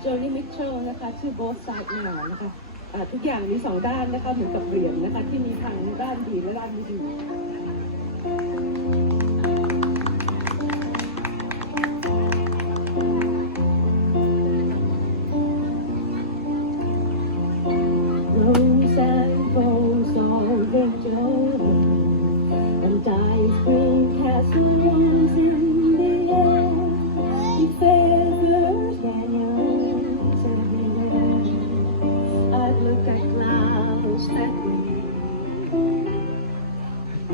โจนี่มิทเชลนะคะชื่อ both side now นะคะทุกอย่างมีสองด้านนะคะเหมือนกับเหรียญนะคะที่มีทั้งด้านดีและด้านไม่ดี Rose and rose all winter and dice green castles in the air. You feathers canyons everywhere. I look at clouds that rain.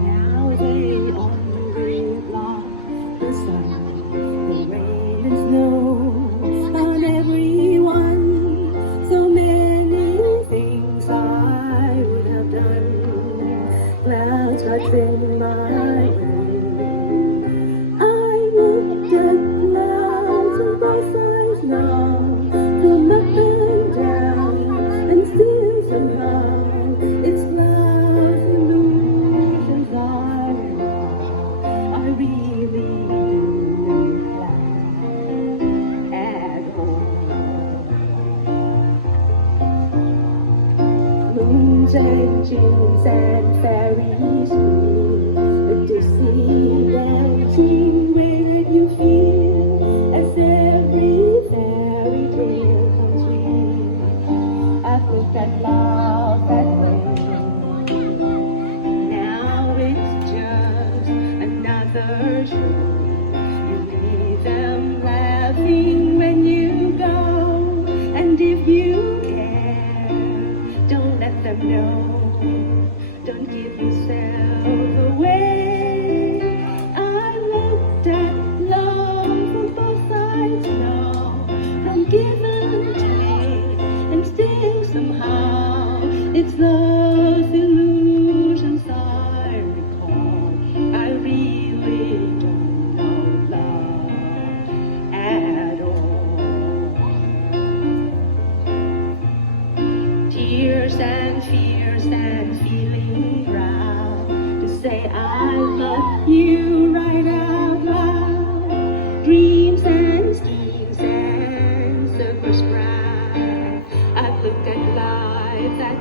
Now they only block the sun, the rain and snow on everyone. So many things I would have done. Clouds got in my way. I looked at clouds on both sides now, come up and down, and still somehow it's clouds illusions I really didn't plan at all. Moons and Junes and fairies the dizzy dancing way that you feel as every fairy tale comes real. I think that love that way. Now it's just another show. You leave them laughing when you go, and if you don't let them know. Don't give yourself away. I looked at love from both sides now, from give and take, and still somehow it's those illusions I recall. I really don't know love at all. Tears and fears and feeling proud to say I love you right out loud. Dreams and schemes and circus proud. I looked at life that